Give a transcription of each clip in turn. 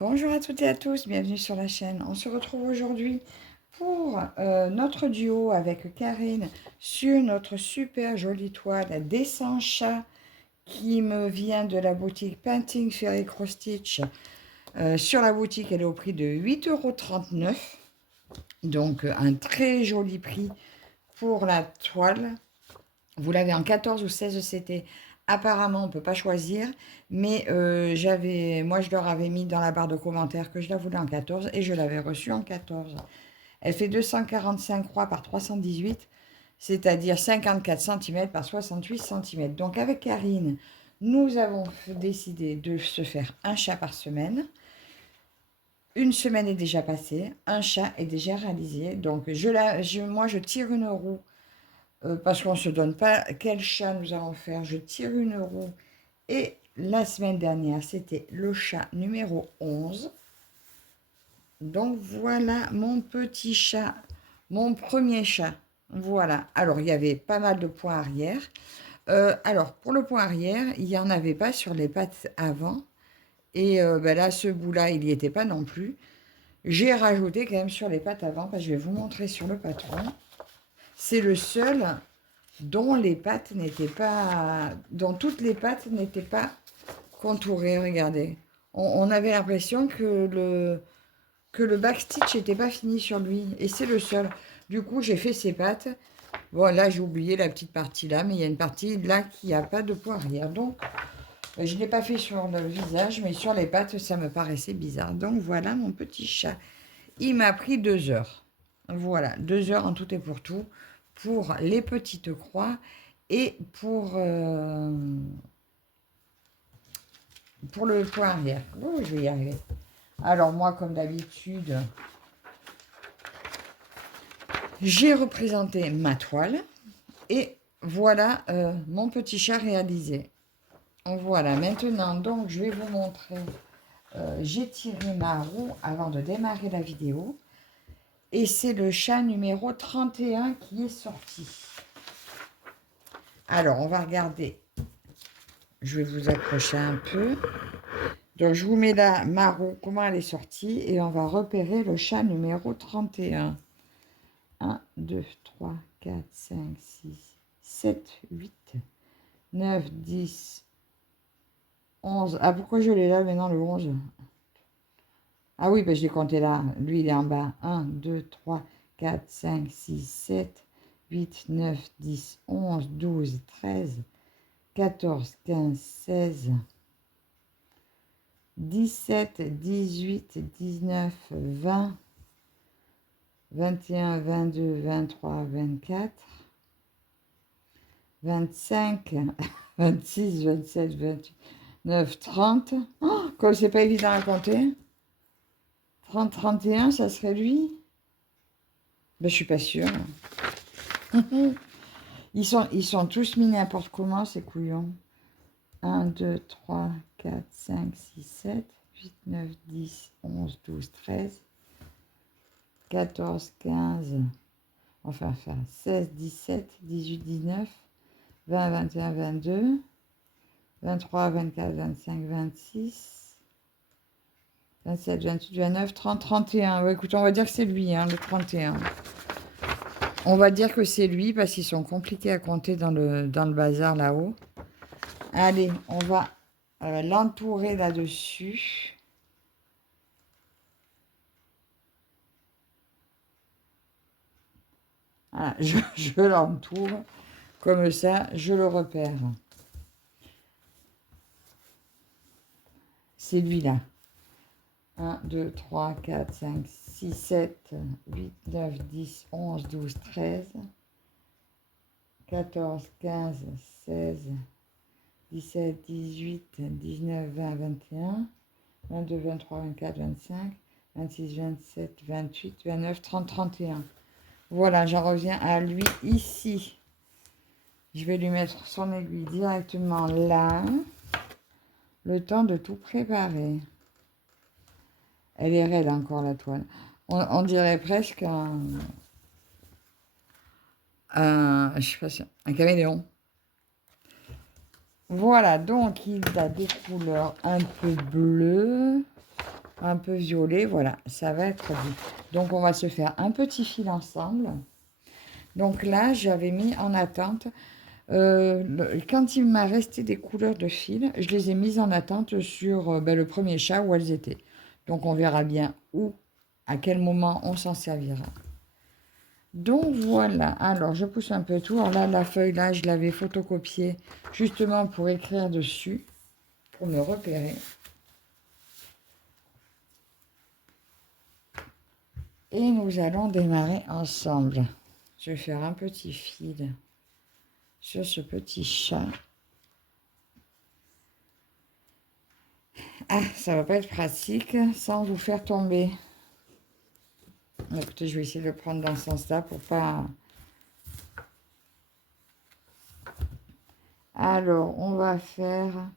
Bonjour à toutes et à tous, bienvenue sur la chaîne. On se retrouve aujourd'hui pour notre duo avec Karine sur notre super jolie toile Dessin Chat qui me vient de la boutique Painting Fairy Cross Stitch. Sur la boutique, elle est au prix de 8,39 €. Donc un très joli prix pour la toile. Vous l'avez en 14 ou 16 CT. Apparemment, on ne peut pas choisir, mais moi, je leur avais mis dans la barre de commentaires que je la voulais en 14 et je l'avais reçue en 14. Elle fait 245 croix par 318, c'est-à-dire 54 cm par 68 cm. Donc, avec Karine, nous avons décidé de se faire un chat par semaine. Une semaine est déjà passée, un chat est déjà réalisé. Donc, moi, je tire une roue parce qu'on ne se donne pas quel chat nous allons faire. Je tire une roue. Et la semaine dernière, c'était le chat numéro 11. Donc voilà mon petit chat, mon premier chat. Voilà. Alors, il y avait pas mal de points arrière. Alors, pour le point arrière, il n'y en avait pas sur les pattes avant. Et là, ce bout-là, il n'y était pas non plus. J'ai rajouté quand même sur les pattes avant, parce que je vais vous montrer sur le patron. C'est le seul dont les pattes n'étaient pas, dont toutes les pattes n'étaient pas contourées. Regardez, on avait l'impression que le backstitch n'était pas fini sur lui, et c'est le seul. Du coup, j'ai fait ses pattes. Bon, là, j'ai oublié la petite partie là, mais il y a une partie là qui n'a pas de point arrière. Donc, je ne l'ai pas fait sur le visage, mais sur les pattes, ça me paraissait bizarre. Donc, voilà mon petit chat. Il m'a pris 2 heures. Voilà, 2 heures en tout et pour les petites croix et pour le point arrière. Oh, je vais y arriver. Alors moi, comme d'habitude, j'ai représenté ma toile et voilà mon petit chat réalisé. Voilà, maintenant, donc, je vais vous montrer. J'ai tiré ma roue avant de démarrer la vidéo. Et c'est le chat numéro 31 qui est sorti. Alors, on va regarder. Je vais vous accrocher un peu. Donc, je vous mets là ma roue, comment elle est sortie. Et on va repérer le chat numéro 31. 1, 2, 3, 4, 5, 6, 7, 8, 9, 10, 11. Ah, pourquoi je l'ai là maintenant, le 11? Ah oui, ben je l'ai compté là. Lui, il est en bas. 1, 2, 3, 4, 5, 6, 7, 8, 9, 10, 11, 12, 13, 14, 15, 16, 17, 18, 19, 20, 21, 22, 23, 24, 25, 26, 27, 28, 9, 30. Oh, comme c'est pas évident à compter. 30, 31, ça serait lui? Ben, je suis pas sûre. Ils sont tous mis n'importe comment, ces couillons. 1, 2, 3, 4, 5, 6, 7, 8, 9, 10, 11, 12, 13, 14, 15, enfin 16, 17, 18, 19, 20, 21, 22, 23, 24, 25, 26, 27, 28, 29, 30, 31. Ouais, écoute, on va dire que c'est lui, hein, le 31. On va dire que c'est lui parce qu'ils sont compliqués à compter dans le bazar là-haut. Allez, on va l'entourer là-dessus. Voilà, je l'entoure. Comme ça, je le repère. C'est lui-là. 1, 2, 3, 4, 5, 6, 7, 8, 9, 10, 11, 12, 13, 14, 15, 16, 17, 18, 19, 20, 21, 22, 23, 24, 25, 26, 27, 28, 29, 30, 31. Voilà, j'en reviens à lui ici. Je vais lui mettre son aiguille directement là. Le temps de tout préparer. Elle est raide encore, la toile. On dirait presque je sais pas si, un caméléon. Voilà, donc il a des couleurs un peu bleues. un peu violet, voilà, ça va être bien. Donc, on va se faire un petit fil ensemble. Donc là, j'avais mis en attente, quand il m'a resté des couleurs de fil, je les ai mises en attente sur le premier chat où elles étaient. Donc, on verra bien où, à quel moment on s'en servira. Donc voilà, alors je pousse un peu tout. Alors là, la feuille, là, je l'avais photocopiée justement pour écrire dessus, pour me repérer. Et nous allons démarrer ensemble. Je vais faire un petit fil sur ce petit chat. Ah, ça va pas être pratique sans vous faire tomber. Écoutez, je vais essayer de le prendre dans ce sens-là pour pas... Alors, on va faire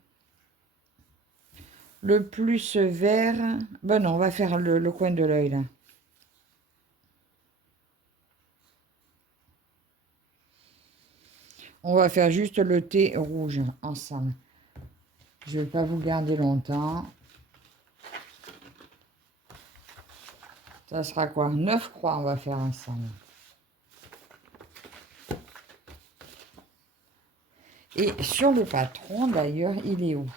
le plus vert. Ben non, on va faire le coin de l'œil, là. On va faire juste le thé rouge ensemble. Je ne vais pas vous garder longtemps. Ça sera quoi? 9 croix, on va faire ensemble. Et sur le patron, d'ailleurs, il est où?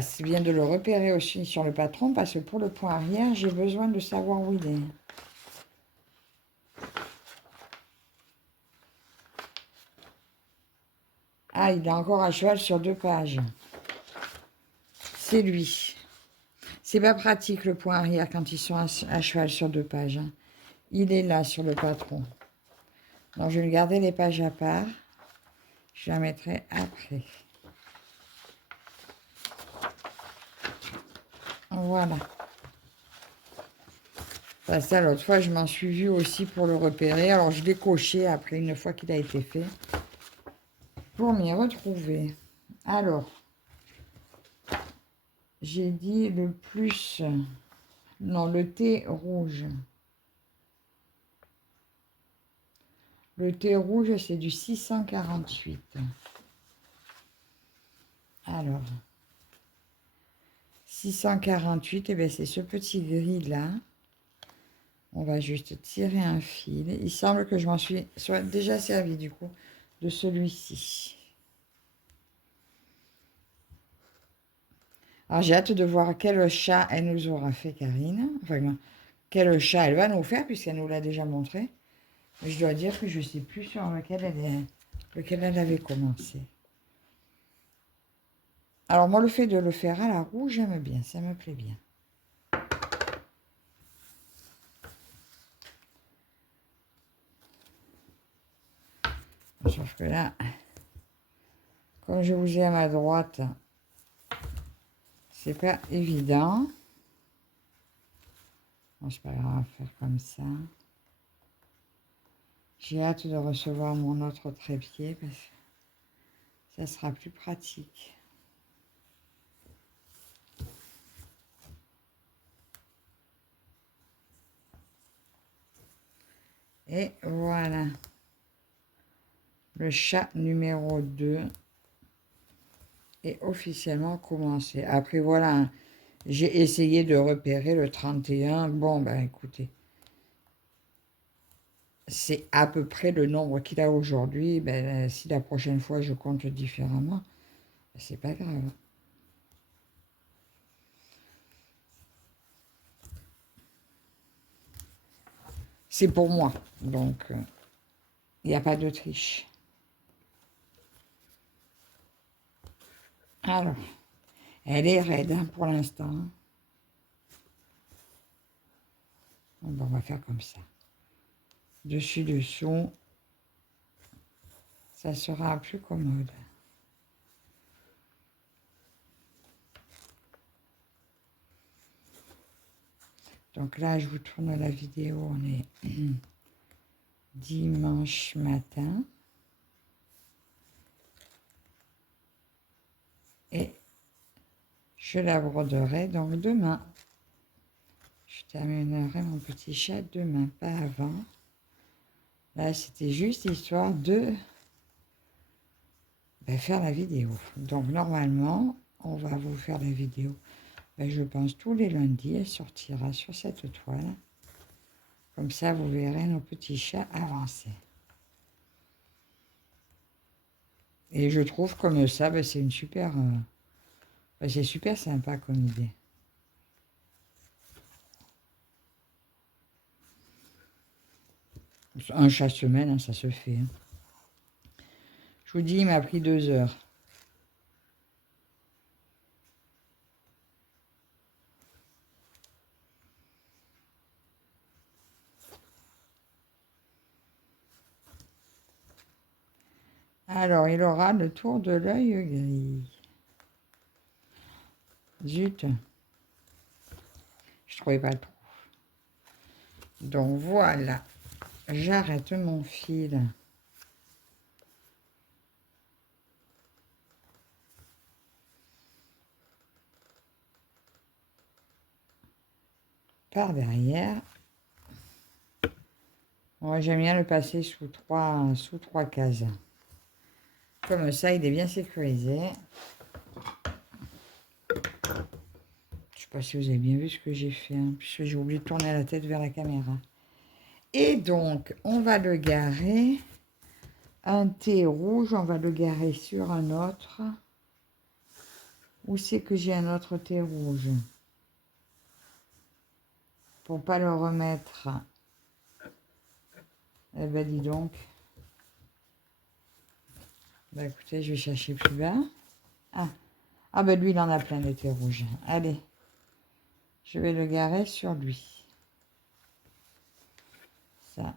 C'est bien de le repérer aussi sur le patron, parce que pour le point arrière, j'ai besoin de savoir où il est. Ah, il est encore à cheval sur 2 pages. C'est lui. C'est pas pratique le point arrière quand ils sont à cheval sur 2 pages. Hein. Il est là sur le patron. Donc je vais garder les pages à part. Je la mettrai après. Voilà. Ça, l'autre fois, je m'en suis vue aussi pour le repérer. Alors, je l'ai coché après, une fois qu'il a été fait, pour m'y retrouver. Alors, j'ai dit le plus... Non, le thé rouge. Le thé rouge, c'est du 648. Alors, 648, et bien c'est ce petit gris-là. On va juste tirer un fil. Il semble que je m'en suis déjà servi, du coup, de celui-ci. Alors, j'ai hâte de voir quel chat elle nous aura fait, Karine. Enfin, quel chat elle va nous faire, puisqu'elle nous l'a déjà montré. Mais je dois dire que je ne sais plus sur lequel elle avait commencé. Alors, moi, le fait de le faire à la roue, j'aime bien. Ça me plaît bien. Sauf que là, comme je vous ai à ma droite, c'est pas évident. Bon, c'est pas grave, on va faire comme ça. J'ai hâte de recevoir mon autre trépied parce que ça sera plus pratique. Et voilà. Le chat numéro 2 est officiellement commencé. Après, voilà, j'ai essayé de repérer le 31. Bon, ben écoutez, c'est à peu près le nombre qu'il a aujourd'hui. Ben, si la prochaine fois je compte différemment, ben, c'est pas grave. C'est pour moi, donc il n'y a pas de triche. Alors, elle est raide hein, pour l'instant. Bon, on va faire comme ça. Dessus-dessous, ça sera plus commode. Donc là, je vous tourne la vidéo, on est dimanche matin. Et je la broderai donc demain. Je terminerai mon petit chat demain, pas avant. Là, c'était juste histoire de faire la vidéo. Donc normalement, on va vous faire la vidéo Ben, je pense tous les lundis, elle sortira sur cette toile. Comme ça, vous verrez nos petits chats avancer. Et je trouve comme ça, ben, c'est une super... ben, c'est super sympa comme idée. Un chat semaine, hein, ça se fait. Hein. Je vous dis, il m'a pris 2 heures. Alors, il aura le tour de l'œil gris. Zut. Je trouvais pas le trou. Donc voilà. J'arrête mon fil. Par derrière. Moi, j'aime bien le passer sous trois cases. Comme ça, il est bien sécurisé. Je sais pas si vous avez bien vu ce que j'ai fait, hein, puisque j'ai oublié de tourner la tête vers la caméra. Et donc, on va le garer. Un thé rouge, on va le garer sur un autre. Où c'est que j'ai un autre thé rouge? Pour pas le remettre. Eh ben, dis donc. Bah écoutez, je vais chercher plus bas. Ah ben lui, il en a plein de thé rouge. Allez, je vais le garer sur lui. Ça,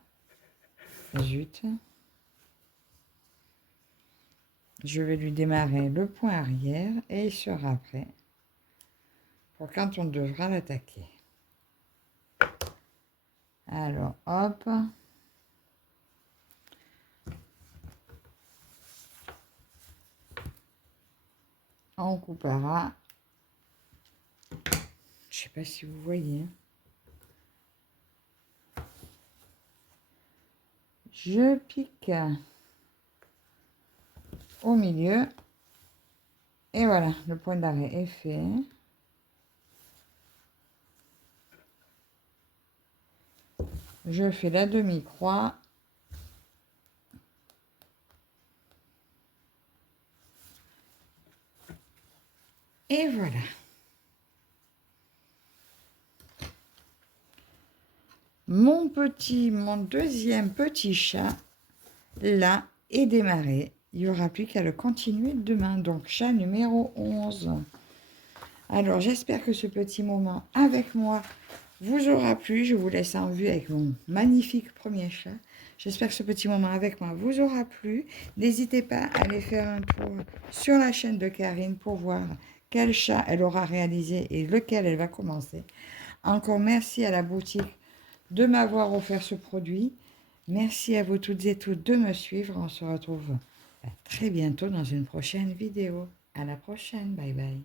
zut. Je vais lui démarrer le point arrière et il sera prêt pour quand on devra l'attaquer. Alors, hop. On coupera. Je sais pas si vous voyez. Je pique au milieu. Et voilà, le point d'arrêt est fait. Je fais la demi-croix. Et voilà. Mon deuxième petit chat, là, est démarré. Il n'y aura plus qu'à le continuer demain. Donc, chat numéro 11. Alors, j'espère que ce petit moment avec moi vous aura plu. Je vous laisse en vue avec mon magnifique premier chat. J'espère que ce petit moment avec moi vous aura plu. N'hésitez pas à aller faire un tour sur la chaîne de Karine pour voir quel chat elle aura réalisé et lequel elle va commencer. Encore merci à la boutique de m'avoir offert ce produit. Merci à vous toutes et tous de me suivre. On se retrouve très bientôt dans une prochaine vidéo. À la prochaine. Bye bye.